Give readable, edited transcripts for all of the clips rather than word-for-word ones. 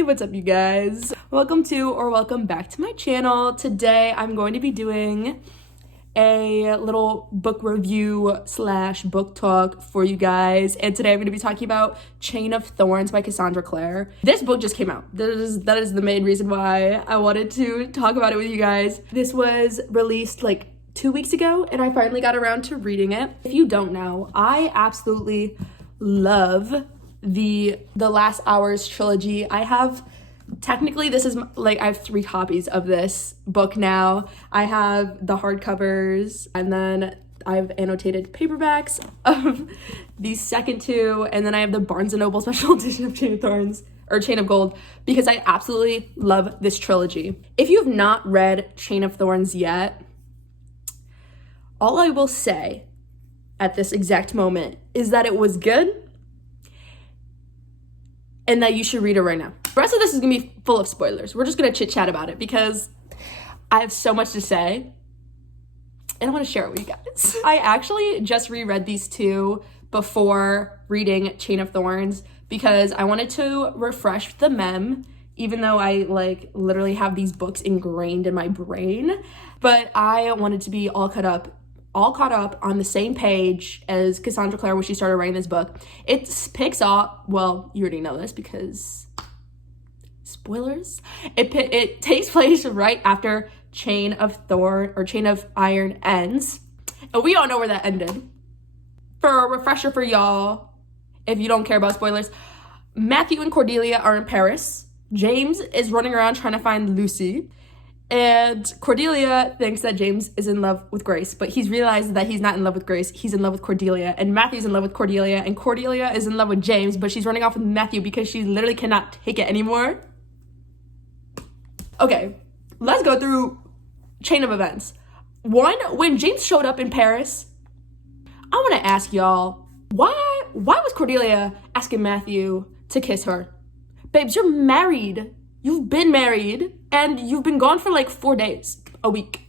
Hey, what's up, you guys? Welcome back to my channel. Today I'm going to be doing a little book review slash book talk for you guys, and today I'm going to be talking about Chain of Thorns by Cassandra Clare. This book just came out. That is the main reason why I wanted to talk about it with you guys. This was released like 2 weeks ago, and I finally got around to reading it. If you don't know, I absolutely love the Last Hours trilogy. I have I have 3 copies of this book now. I have the hardcovers, and then I've annotated paperbacks of these second 2, and then I have the Barnes & Noble special edition of Chain of Thorns, or Chain of Gold, because I absolutely love this trilogy. If you have not read Chain of Thorns yet, all I will say at this exact moment is that it was good, and that you should read it right now. The rest of this is gonna be full of spoilers. We're just gonna chit chat about it because I have so much to say and I wanna share it with you guys. I actually just reread these 2 before reading Chain of Thorns because I wanted to refresh the mem, even though I literally have these books ingrained in my brain, but I wanted to be all caught up on the same page as Cassandra Clare when she started writing this book. It picks up, well, you already know this because spoilers. It takes place right after Chain of Iron ends, and we all know where that ended. For a refresher for y'all, if you don't care about spoilers, Matthew and Cordelia are in Paris. James is running around trying to find Lucy. And Cordelia thinks that James is in love with Grace, but he's realized that he's not in love with Grace. He's in love with Cordelia, and Matthew's in love with Cordelia, and Cordelia is in love with James, but she's running off with Matthew because she literally cannot take it anymore. Okay, let's go through chain of events. 1, when James showed up in Paris, I want to ask y'all, why was Cordelia asking Matthew to kiss her? Babes, you're married. You've been married, and you've been gone for 4 days, a week.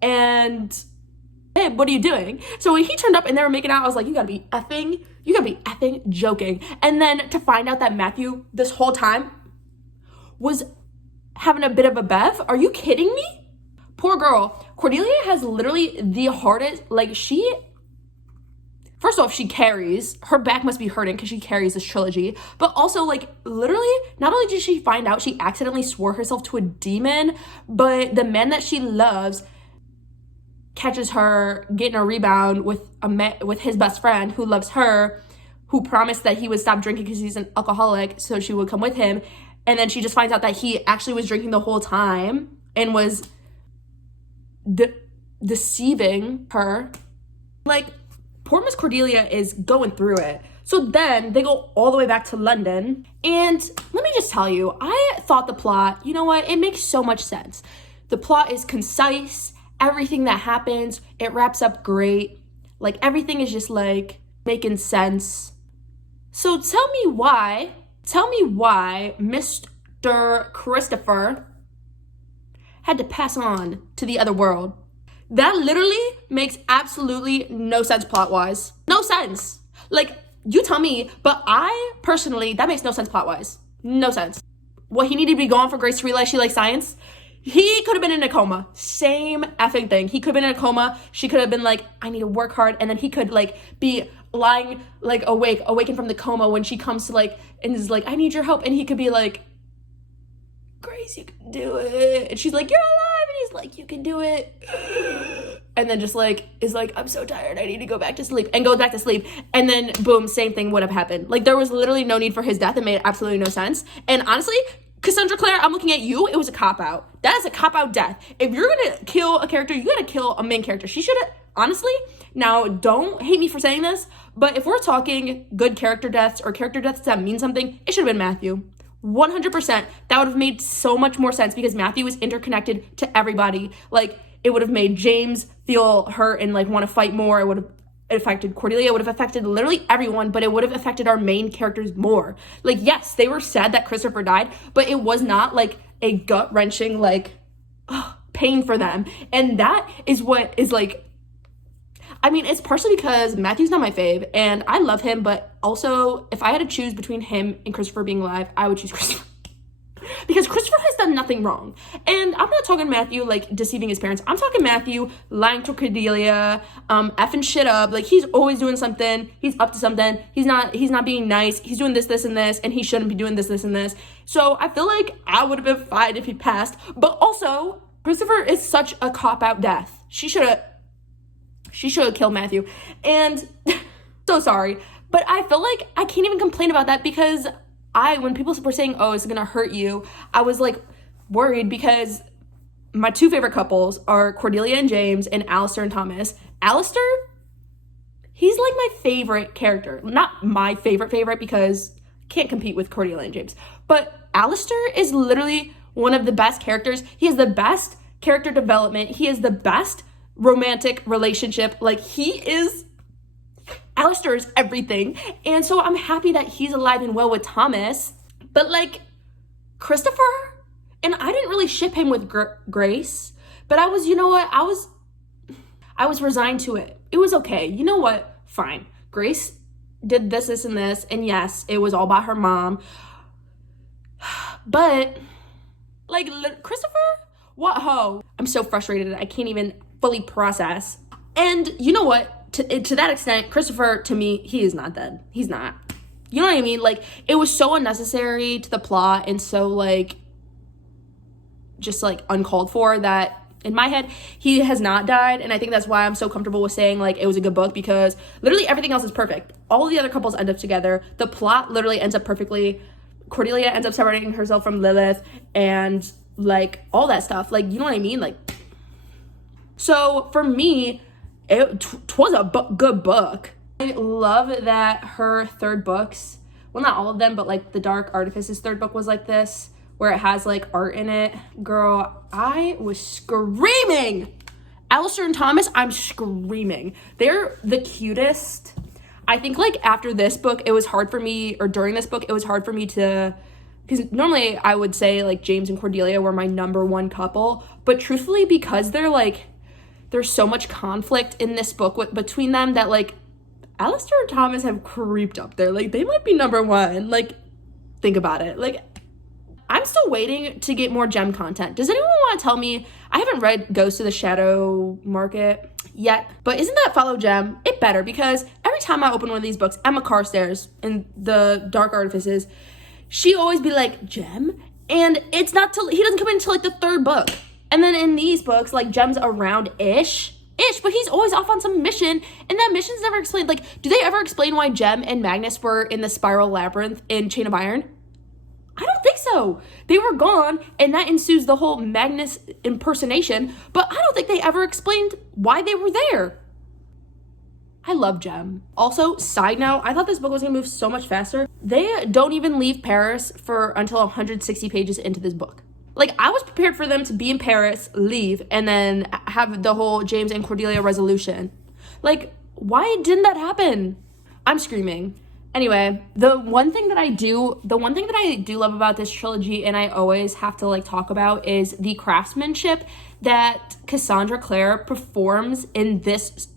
And, babe, what are you doing? So when he turned up and they were making out, I was like, you gotta be effing joking. And then to find out that Matthew, this whole time, was having a bit of a bev? Are you kidding me? Poor girl. Cordelia has literally the hardest, first off, she carries, her back must be hurting because she carries this trilogy, but also literally, not only did she find out she accidentally swore herself to a demon, but the man that she loves catches her getting a rebound with his best friend who loves her, who promised that he would stop drinking because he's an alcoholic, so she would come with him, and then she just finds out that he actually was drinking the whole time and was deceiving her. Poor Miss Cordelia is going through it. So then they go all the way back to London. And let me just tell you, I thought the plot, you know what? It makes so much sense. The plot is concise. Everything that happens, it wraps up great. Everything is just making sense. So tell me why Mr. Christopher had to pass on to the other world. That literally makes absolutely no sense plot-wise. No sense. You tell me, but I personally, that makes no sense plot-wise. No sense. What, he needed to be gone for Grace to realize she likes science? He could have been in a coma. Same effing thing. He could have been in a coma. She could have been I need to work hard. And then he could be lying awakened from the coma when she comes to and is I need your help. And he could be Grace, you can do it. And she's you're alive. And he's you can do it. And then just is I'm so tired, I need to go back to sleep, and goes back to sleep. And then boom, same thing would have happened. There was literally no need for his death. It made absolutely no sense. And honestly, Cassandra Clare, I'm looking at you, it was a cop-out. That is a cop-out death. If you're gonna kill a character, you gotta kill a main character. She should have, honestly, now don't hate me for saying this, but if we're talking good character deaths or character deaths that mean something, it should have been Matthew. 100%. That would have made so much more sense because Matthew was interconnected to everybody. It would have made James feel hurt and want to fight more. It would have affected Cordelia. It would have affected literally everyone, but it would have affected our main characters more. Yes, they were sad that Christopher died, but it was not a gut-wrenching pain for them. And that is what is I mean, it's partially because Matthew's not my fave, and I love him, but also, if I had to choose between him and Christopher being alive, I would choose Christopher. because Christopher has done nothing wrong. And I'm not talking Matthew, like, deceiving his parents. I'm talking Matthew lying to Cordelia, effing shit up. Like, he's always doing something. He's up to something. He's not being nice. He's doing this, and this, and he shouldn't be doing this, and this. So I feel like I would have been fine if he passed. But also, Christopher is such a cop-out death. She should have killed Matthew. And so sorry. But I feel like I can't even complain about that because when people were saying, oh, it's gonna hurt you, I was like worried because my two favorite couples are Cordelia and James and Alastair and Thomas. Alastair, he's like my favorite character. Not my favorite because can't compete with Cordelia and James. But Alastair is literally one of the best characters. He has the best character development. He has the best romantic relationship. Like, Alastair is everything. And so I'm happy that he's alive and well with Thomas. But, like, Christopher, and I didn't really ship him with Grace, but I was, you know what? I was resigned to it. It was okay. You know what? Fine. Grace did this, and this, and yes, it was all about her mom. But, like, Christopher, what ho? I'm so frustrated. I can't even fully process. And you know what? To that extent, Christopher, to me, he is not dead. He's not. You know what I mean? Like, it was so unnecessary to the plot and so, like, just, like, uncalled for that in my head, he has not died. And I think that's why I'm so comfortable with saying, like, it was a good book because literally everything else is perfect. All of the other couples end up together. The plot literally ends up perfectly. Cordelia ends up separating herself from Lilith and, like, all that stuff. Like, you know what I mean? Like, so for me, it was a good book. I love that her third books, well, not all of them, but like the Dark Artifice's third book was like this, where it has like art in it. Girl, I was screaming. Alastair and Thomas, I'm screaming. They're the cutest. I think like after this book, it was hard for me, or during this book, it was hard for me to, because normally I would say like James and Cordelia were my number one couple, but truthfully, because they're like, there's so much conflict in this book between them that, like, Alastair and Thomas have creeped up there. Like, they might be number one. Like, think about it. Like, I'm still waiting to get more gem content. Does anyone want to tell me? I haven't read Ghost of the Shadow Market yet, but isn't that follow gem? It better, because every time I open one of these books, Emma Carstairs in the Dark Artifices, she always be like, gem? And it's not till, he doesn't come in until, like, the third book. And then in these books, like, Jem's around-ish, but he's always off on some mission, and that mission's never explained. Like, do they ever explain why Jem and Magnus were in the spiral labyrinth in Chain of Iron? I don't think so. They were gone, and that ensues the whole Magnus impersonation, but I don't think they ever explained why they were there. I love Jem. Also, side note, I thought this book was gonna move so much faster. They don't even leave Paris until 160 pages into this book. Like, I was prepared for them to be in Paris, leave, and then have the whole James and Cordelia resolution. Like, why didn't that happen? I'm screaming. Anyway, the one thing that I do love about this trilogy, and I always have to, like, talk about, is the craftsmanship that Cassandra Clare performs in this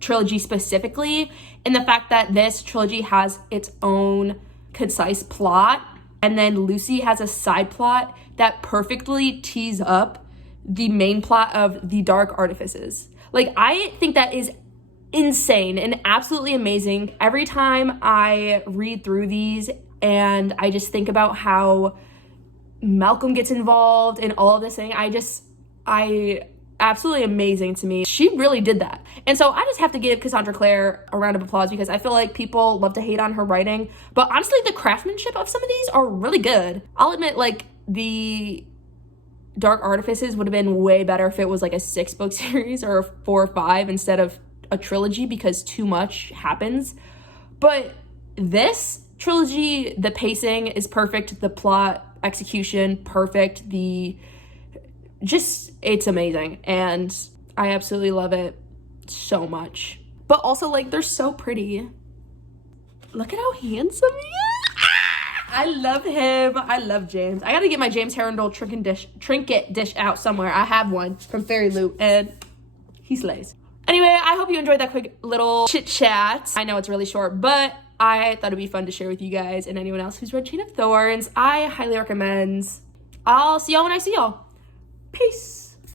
trilogy specifically, and the fact that this trilogy has its own concise plot, and then Lucy has a side plot that perfectly tees up the main plot of the Dark Artifices. Like, I think that is insane and absolutely amazing. Every time I read through these and I just think about how Malcolm gets involved in all of this thing, absolutely amazing to me. She really did that. And so I just have to give Cassandra Clare a round of applause, because I feel like people love to hate on her writing, but honestly, the craftsmanship of some of these are really good. I'll admit, like, the Dark Artifices would have been way better if it was like a 6-book series or a 4 or 5 instead of a trilogy, because too much happens. But this trilogy, the pacing is perfect, the plot execution perfect, it's amazing, and I absolutely love it so much. But also, like, they're so pretty. Look at how handsome he is. I love him. I love James. I gotta get my James Harrendel trinket dish out somewhere. I have one from Fairy Loot, and he slays. Anyway, I hope you enjoyed that quick little chit chat. I know it's really short, but I thought it'd be fun to share with you guys and anyone else who's read Chain of Thorns. I highly recommend. I'll see y'all when I see y'all. Peace.